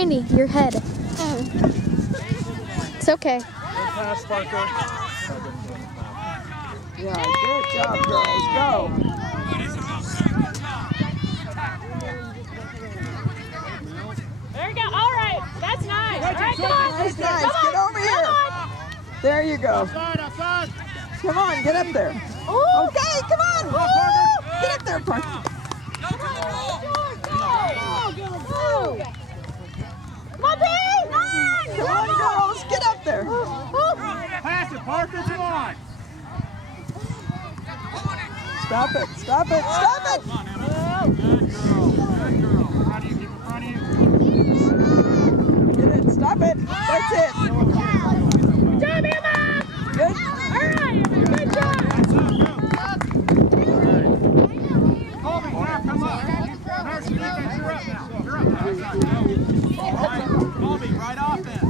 Randy, your head. It's okay. Pass, Parker. Yeah, good job, girls. Go. There you go. All right. That's nice. All right, come on. Nice. Get over here. There you go. Come on, get up there. Okay, come on. Get up there, Parker. Come on, Pete! Come on, girls, get up there. Pass it, Parker. Come on. Stop it. Stop it. Stop it. Good girl. Keep in front of you. Get it. Stop it. That's it. Good job, Emma! Good. All right, good job! Colby, come up. Nurse, defense, you're up now. You're up now. All right, Colby, right off then.